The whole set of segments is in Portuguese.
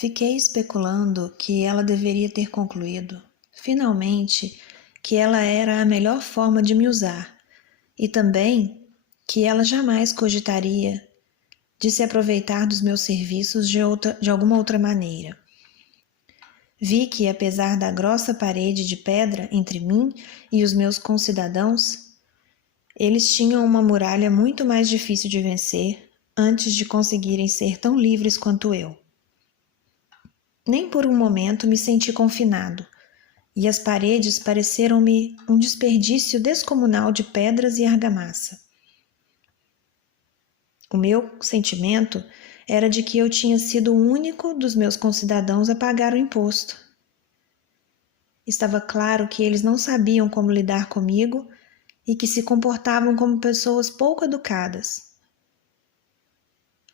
Fiquei especulando que ela deveria ter concluído, finalmente, que ela era a melhor forma de me usar, e também que ela jamais cogitaria de se aproveitar dos meus serviços de alguma outra maneira. Vi que, apesar da grossa parede de pedra entre mim e os meus concidadãos, eles tinham uma muralha muito mais difícil de vencer antes de conseguirem ser tão livres quanto eu. Nem por um momento me senti confinado, e as paredes pareceram-me um desperdício descomunal de pedras e argamassa. O meu sentimento era de que eu tinha sido o único dos meus concidadãos a pagar o imposto. Estava claro que eles não sabiam como lidar comigo e que se comportavam como pessoas pouco educadas.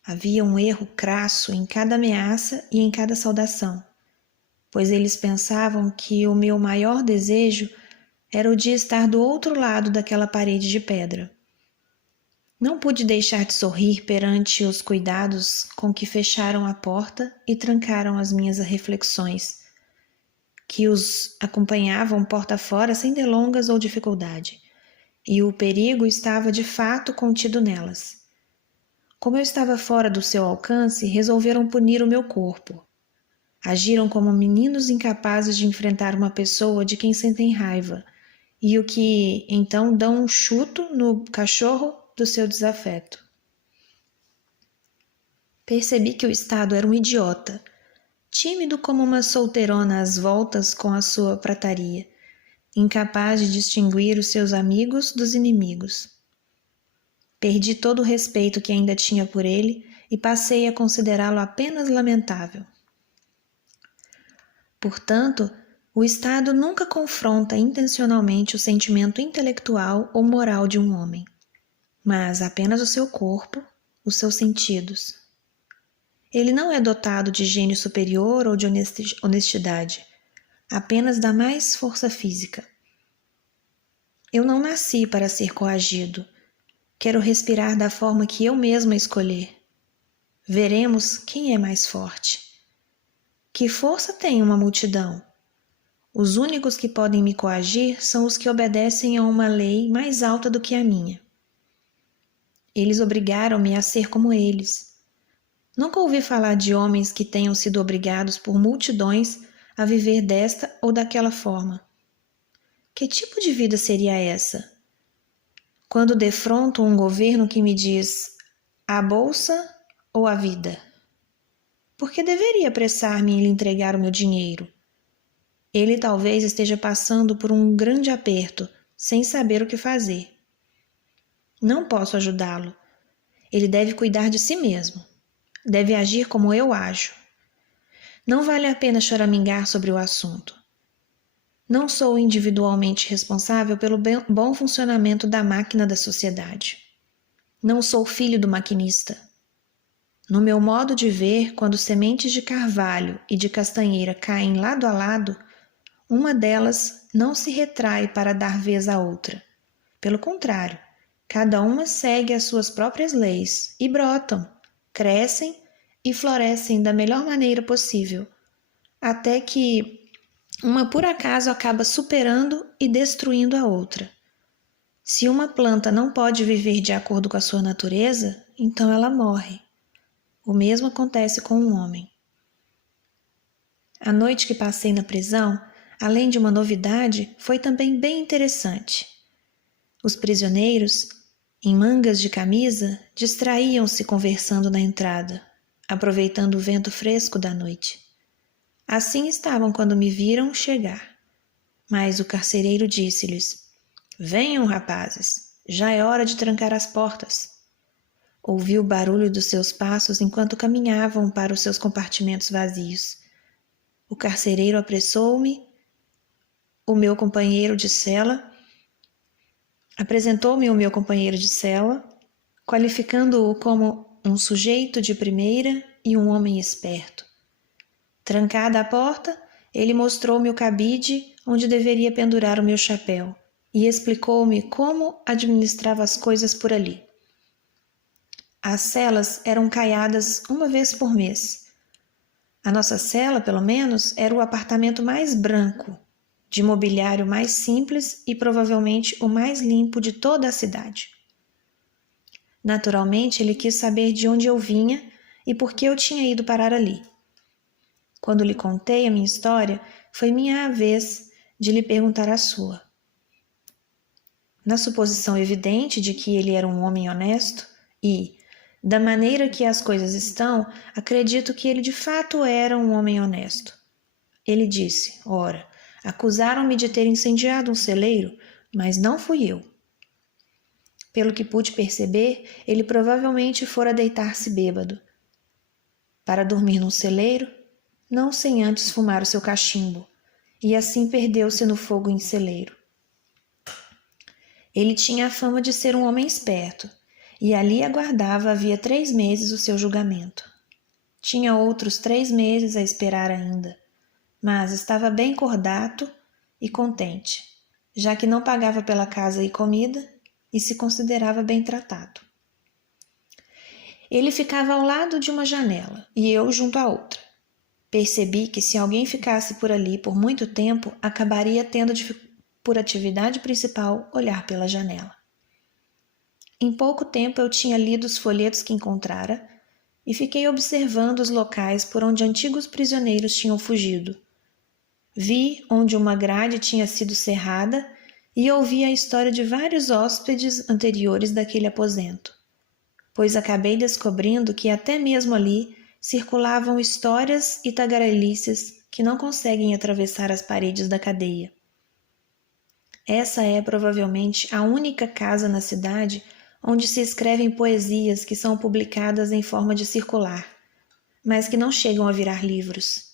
Havia um erro crasso em cada ameaça e em cada saudação, pois eles pensavam que o meu maior desejo era o de estar do outro lado daquela parede de pedra. Não pude deixar de sorrir perante os cuidados com que fecharam a porta e trancaram as minhas reflexões, que os acompanhavam porta fora sem delongas ou dificuldade, e o perigo estava de fato contido nelas. Como eu estava fora do seu alcance, resolveram punir o meu corpo. Agiram como meninos incapazes de enfrentar uma pessoa de quem sentem raiva, e o que então dão um chuto no cachorro do seu desafeto. Percebi que o Estado era um idiota, tímido como uma solteirona às voltas com a sua prataria, incapaz de distinguir os seus amigos dos inimigos. Perdi todo o respeito que ainda tinha por ele e passei a considerá-lo apenas lamentável. Portanto, o Estado nunca confronta intencionalmente o sentimento intelectual ou moral de um homem, mas apenas o seu corpo, os seus sentidos. Ele não é dotado de gênio superior ou de honestidade, apenas da mais força física. Eu não nasci para ser coagido. Quero respirar da forma que eu mesma escolher. Veremos quem é mais forte. Que força tem uma multidão? Os únicos que podem me coagir são os que obedecem a uma lei mais alta do que a minha. Eles obrigaram-me a ser como eles. Nunca ouvi falar de homens que tenham sido obrigados por multidões a viver desta ou daquela forma. Que tipo de vida seria essa? Quando defronto um governo que me diz a bolsa ou a vida? Por que deveria apressar-me em lhe entregar o meu dinheiro? Ele talvez esteja passando por um grande aperto, sem saber o que fazer. Não posso ajudá-lo. Ele deve cuidar de si mesmo. Deve agir como eu ajo. Não vale a pena choramingar sobre o assunto. Não sou individualmente responsável pelo bom funcionamento da máquina da sociedade. Não sou filho do maquinista. No meu modo de ver, quando sementes de carvalho e de castanheira caem lado a lado, uma delas não se retrai para dar vez à outra. Pelo contrário, cada uma segue as suas próprias leis e brotam, crescem e florescem da melhor maneira possível, até que uma por acaso acaba superando e destruindo a outra. Se uma planta não pode viver de acordo com a sua natureza, então ela morre. O mesmo acontece com um homem. A noite que passei na prisão, além de uma novidade, foi também bem interessante. Os prisioneiros, em mangas de camisa, distraíam-se conversando na entrada, aproveitando o vento fresco da noite. Assim estavam quando me viram chegar. Mas o carcereiro disse-lhes: "Venham, rapazes, já é hora de trancar as portas." Ouvi o barulho dos seus passos enquanto caminhavam para os seus compartimentos vazios. O carcereiro apresentou-me o meu companheiro de cela, qualificando-o como um sujeito de primeira e um homem esperto. Trancada a porta, ele mostrou-me o cabide onde deveria pendurar o meu chapéu e explicou-me como administrava as coisas por ali. As celas eram caiadas uma vez por mês. A nossa cela, pelo menos, era o apartamento mais branco, de mobiliário mais simples e provavelmente o mais limpo de toda a cidade. Naturalmente, ele quis saber de onde eu vinha e por que eu tinha ido parar ali. Quando lhe contei a minha história, foi minha vez de lhe perguntar a sua. Na suposição evidente de que ele era um homem honesto e, da maneira que as coisas estão, acredito que ele de fato era um homem honesto. Ele disse, ora, acusaram-me de ter incendiado um celeiro, mas não fui eu. Pelo que pude perceber, ele provavelmente fora deitar-se bêbado, para dormir num celeiro, não sem antes fumar o seu cachimbo, e assim perdeu-se no fogo em celeiro. Ele tinha a fama de ser um homem esperto, e ali aguardava havia 3 meses o seu julgamento. Tinha outros 3 meses a esperar ainda, mas estava bem cordato e contente, já que não pagava pela casa e comida e se considerava bem tratado. Ele ficava ao lado de uma janela e eu junto à outra. Percebi que se alguém ficasse por ali por muito tempo, acabaria tendo por atividade principal olhar pela janela. Em pouco tempo eu tinha lido os folhetos que encontrara e fiquei observando os locais por onde antigos prisioneiros tinham fugido. Vi onde uma grade tinha sido cerrada e ouvi a história de vários hóspedes anteriores daquele aposento, pois acabei descobrindo que até mesmo ali circulavam histórias e tagarelices que não conseguem atravessar as paredes da cadeia. Essa é provavelmente a única casa na cidade onde se escrevem poesias que são publicadas em forma de circular, mas que não chegam a virar livros.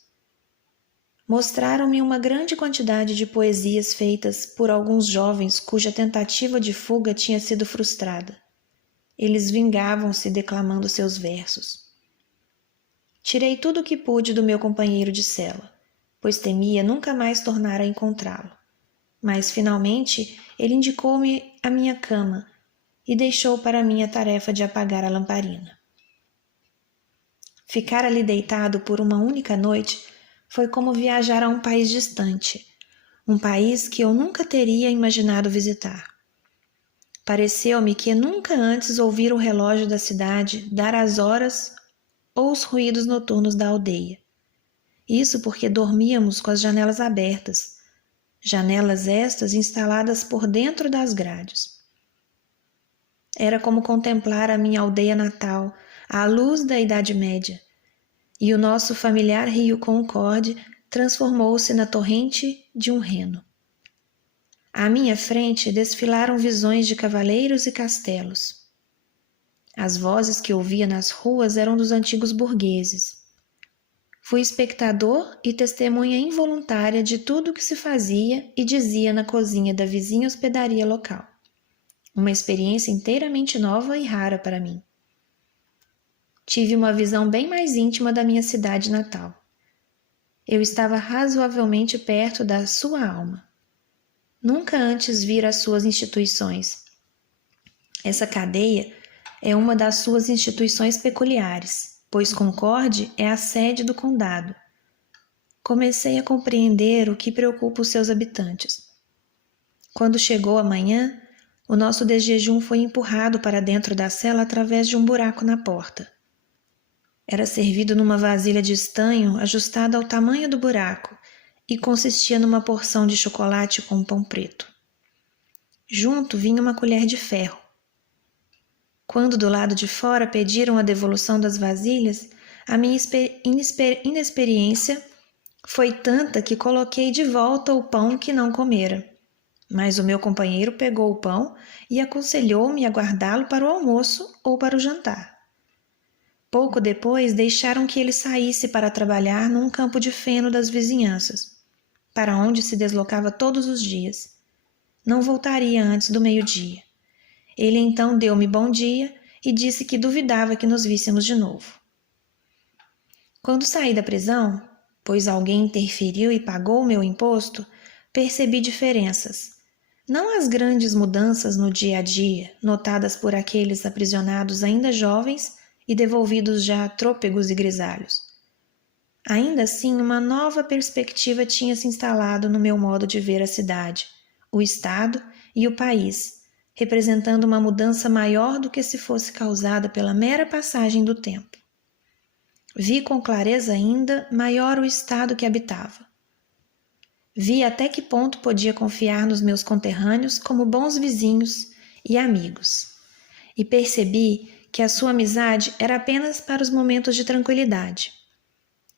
Mostraram-me uma grande quantidade de poesias feitas por alguns jovens cuja tentativa de fuga tinha sido frustrada. Eles vingavam-se declamando seus versos. Tirei tudo o que pude do meu companheiro de cela, pois temia nunca mais tornar a encontrá-lo. Mas, finalmente, ele indicou-me a minha cama e deixou para mim a tarefa de apagar a lamparina. Ficar ali deitado por uma única noite foi como viajar a um país distante, um país que eu nunca teria imaginado visitar. Pareceu-me que nunca antes ouvira o relógio da cidade dar as horas ou os ruídos noturnos da aldeia. Isso porque dormíamos com as janelas abertas, janelas estas instaladas por dentro das grades. Era como contemplar a minha aldeia natal à luz da Idade Média, e o nosso familiar rio Concorde transformou-se na torrente de um reno. À minha frente desfilaram visões de cavaleiros e castelos. As vozes que ouvia nas ruas eram dos antigos burgueses. Fui espectador e testemunha involuntária de tudo o que se fazia e dizia na cozinha da vizinha hospedaria local. Uma experiência inteiramente nova e rara para mim. Tive uma visão bem mais íntima da minha cidade natal. Eu estava razoavelmente perto da sua alma. Nunca antes vira as suas instituições. Essa cadeia é uma das suas instituições peculiares, pois Concorde é a sede do condado. Comecei a compreender o que preocupa os seus habitantes. Quando chegou a manhã, o nosso desjejum foi empurrado para dentro da cela através de um buraco na porta. Era servido numa vasilha de estanho ajustada ao tamanho do buraco e consistia numa porção de chocolate com pão preto. Junto vinha uma colher de ferro. Quando do lado de fora pediram a devolução das vasilhas, a minha inexperiência foi tanta que coloquei de volta o pão que não comera. Mas o meu companheiro pegou o pão e aconselhou-me a guardá-lo para o almoço ou para o jantar. Pouco depois, deixaram que ele saísse para trabalhar num campo de feno das vizinhanças, para onde se deslocava todos os dias. Não voltaria antes do meio-dia. Ele então deu-me bom dia e disse que duvidava que nos víssemos de novo. Quando saí da prisão, pois alguém interferiu e pagou o meu imposto, percebi diferenças. Não as grandes mudanças no dia a dia, notadas por aqueles aprisionados ainda jovens e devolvidos já trôpegos e grisalhos. Ainda assim, uma nova perspectiva tinha se instalado no meu modo de ver a cidade, o estado e o país, representando uma mudança maior do que se fosse causada pela mera passagem do tempo. Vi com clareza ainda maior o estado que habitava. Vi até que ponto podia confiar nos meus conterrâneos como bons vizinhos e amigos. E percebi que a sua amizade era apenas para os momentos de tranquilidade.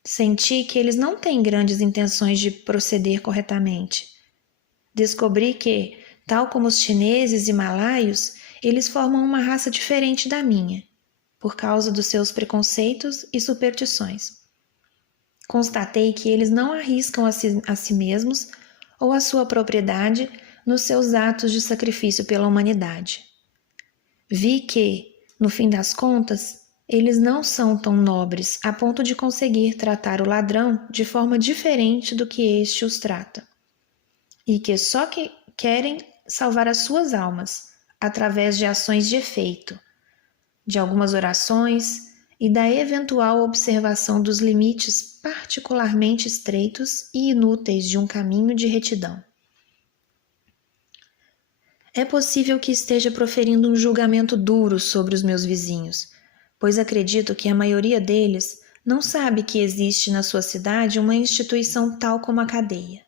Senti que eles não têm grandes intenções de proceder corretamente. Descobri que, tal como os chineses e malaios, eles formam uma raça diferente da minha, por causa dos seus preconceitos e superstições. Constatei que eles não arriscam a si mesmos ou a sua propriedade nos seus atos de sacrifício pela humanidade. Vi que, no fim das contas, eles não são tão nobres a ponto de conseguir tratar o ladrão de forma diferente do que este os trata, e que só querem salvar as suas almas através de ações de efeito, de algumas orações e da eventual observação dos limites particularmente estreitos e inúteis de um caminho de retidão. É possível que esteja proferindo um julgamento duro sobre os meus vizinhos, pois acredito que a maioria deles não sabe que existe na sua cidade uma instituição tal como a cadeia.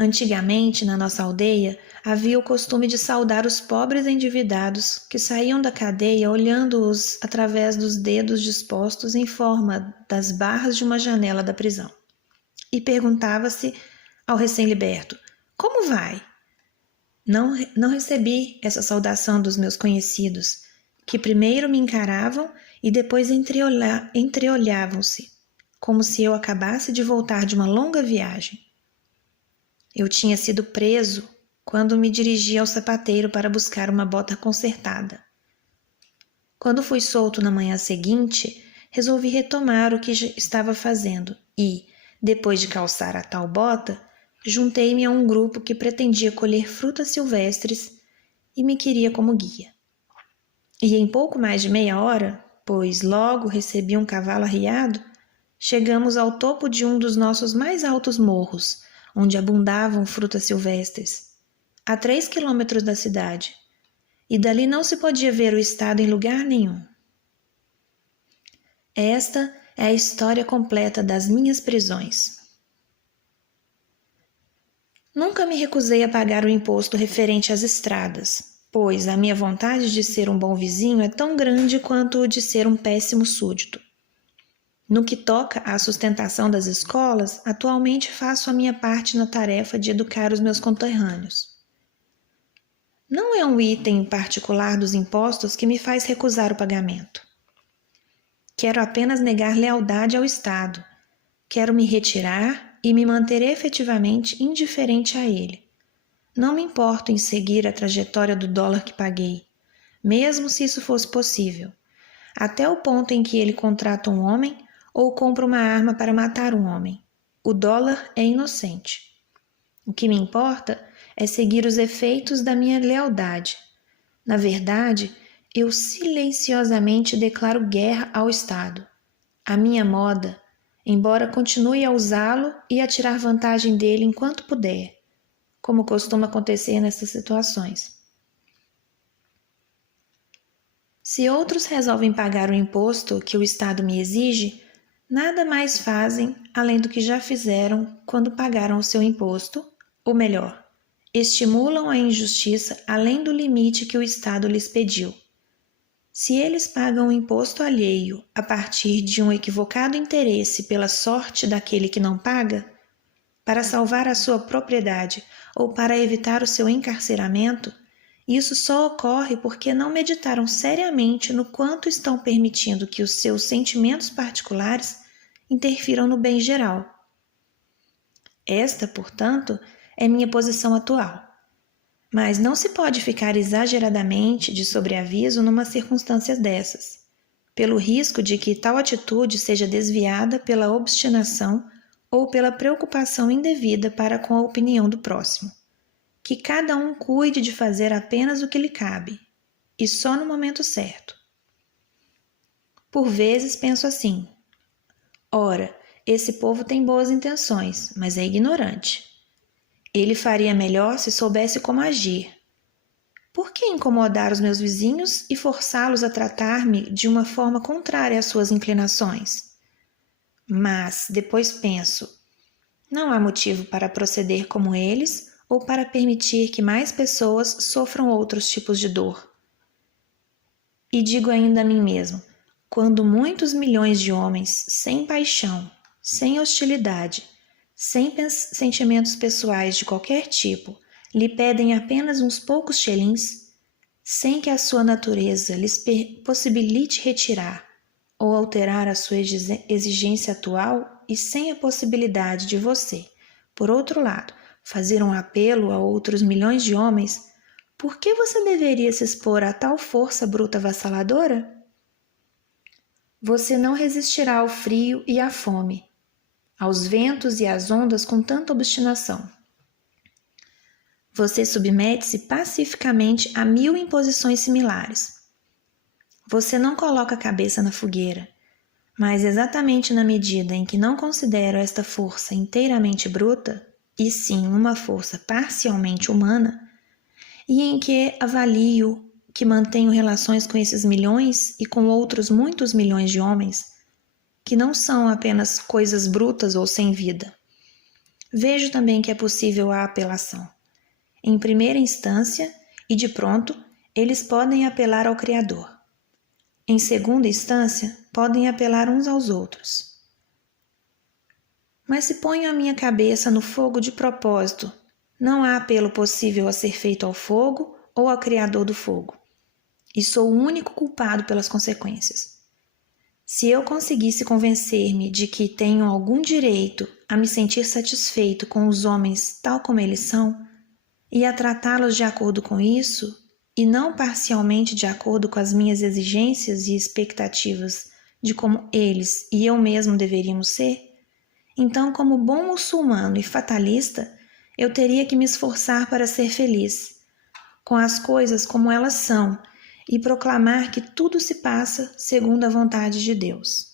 Antigamente, na nossa aldeia, havia o costume de saudar os pobres endividados que saíam da cadeia olhando-os através dos dedos dispostos em forma das barras de uma janela da prisão. E perguntava-se ao recém-liberto: "Como vai?" Não recebi essa saudação dos meus conhecidos, que primeiro me encaravam e depois entreolhavam-se, como se eu acabasse de voltar de uma longa viagem. Eu tinha sido preso quando me dirigi ao sapateiro para buscar uma bota consertada. Quando fui solto na manhã seguinte, resolvi retomar o que estava fazendo e, depois de calçar a tal bota, juntei-me a um grupo que pretendia colher frutas silvestres e me queria como guia. E em pouco mais de meia hora, pois logo recebi um cavalo arriado, chegamos ao topo de um dos nossos mais altos morros, onde abundavam frutas silvestres, a 3 quilômetros da cidade, e dali não se podia ver o estado em lugar nenhum. Esta é a história completa das minhas prisões. Nunca me recusei a pagar o imposto referente às estradas, pois a minha vontade de ser um bom vizinho é tão grande quanto o de ser um péssimo súdito. No que toca à sustentação das escolas, atualmente faço a minha parte na tarefa de educar os meus conterrâneos. Não é um item particular dos impostos que me faz recusar o pagamento. Quero apenas negar lealdade ao Estado. Quero me retirar e me manter efetivamente indiferente a ele. Não me importo em seguir a trajetória do dólar que paguei, mesmo se isso fosse possível, até o ponto em que ele contrata um homem ou compra uma arma para matar um homem. O dólar é inocente. O que me importa é seguir os efeitos da minha lealdade. Na verdade, eu silenciosamente declaro guerra ao Estado. A minha moda, embora continue a usá-lo e a tirar vantagem dele enquanto puder, como costuma acontecer nessas situações. Se outros resolvem pagar o imposto que o Estado me exige, nada mais fazem além do que já fizeram quando pagaram o seu imposto, ou melhor, estimulam a injustiça além do limite que o Estado lhes pediu. Se eles pagam o imposto alheio a partir de um equivocado interesse pela sorte daquele que não paga, para salvar a sua propriedade ou para evitar o seu encarceramento, isso só ocorre porque não meditaram seriamente no quanto estão permitindo que os seus sentimentos particulares interfiram no bem geral. Esta, portanto, é minha posição atual. Mas não se pode ficar exageradamente de sobreaviso numa circunstância dessas, pelo risco de que tal atitude seja desviada pela obstinação ou pela preocupação indevida para com a opinião do próximo. Que cada um cuide de fazer apenas o que lhe cabe, e só no momento certo. Por vezes penso assim: Ora, esse povo tem boas intenções, mas é ignorante. Ele faria melhor se soubesse como agir. Por que incomodar os meus vizinhos e forçá-los a tratar-me de uma forma contrária às suas inclinações? Mas, depois penso, não há motivo para proceder como eles ou para permitir que mais pessoas sofram outros tipos de dor. E digo ainda a mim mesmo, quando muitos milhões de homens sem paixão, sem hostilidade, sem sentimentos pessoais de qualquer tipo, lhe pedem apenas uns poucos xelins, sem que a sua natureza lhes possibilite retirar ou alterar a sua exigência atual e sem a possibilidade de você, por outro lado, fazer um apelo a outros milhões de homens, por que você deveria se expor a tal força bruta avassaladora? Você não resistirá ao frio e à fome, aos ventos e às ondas com tanta obstinação. Você submete-se pacificamente a 1000 imposições similares. Você não coloca a cabeça na fogueira, mas exatamente na medida em que não considero esta força inteiramente bruta, e sim uma força parcialmente humana, e em que avalio que mantenho relações com esses milhões e com outros muitos milhões de homens, que não são apenas coisas brutas ou sem vida. Vejo também que é possível a apelação. Em primeira instância, e de pronto, eles podem apelar ao Criador. Em segunda instância, podem apelar uns aos outros. Mas se ponho a minha cabeça no fogo de propósito, não há apelo possível a ser feito ao fogo ou ao Criador do fogo. E sou o único culpado pelas consequências. Se eu conseguisse convencer-me de que tenho algum direito a me sentir satisfeito com os homens tal como eles são, e a tratá-los de acordo com isso, e não parcialmente de acordo com as minhas exigências e expectativas de como eles e eu mesmo deveríamos ser, então, como bom muçulmano e fatalista, eu teria que me esforçar para ser feliz, com as coisas como elas são, e proclamar que tudo se passa segundo a vontade de Deus.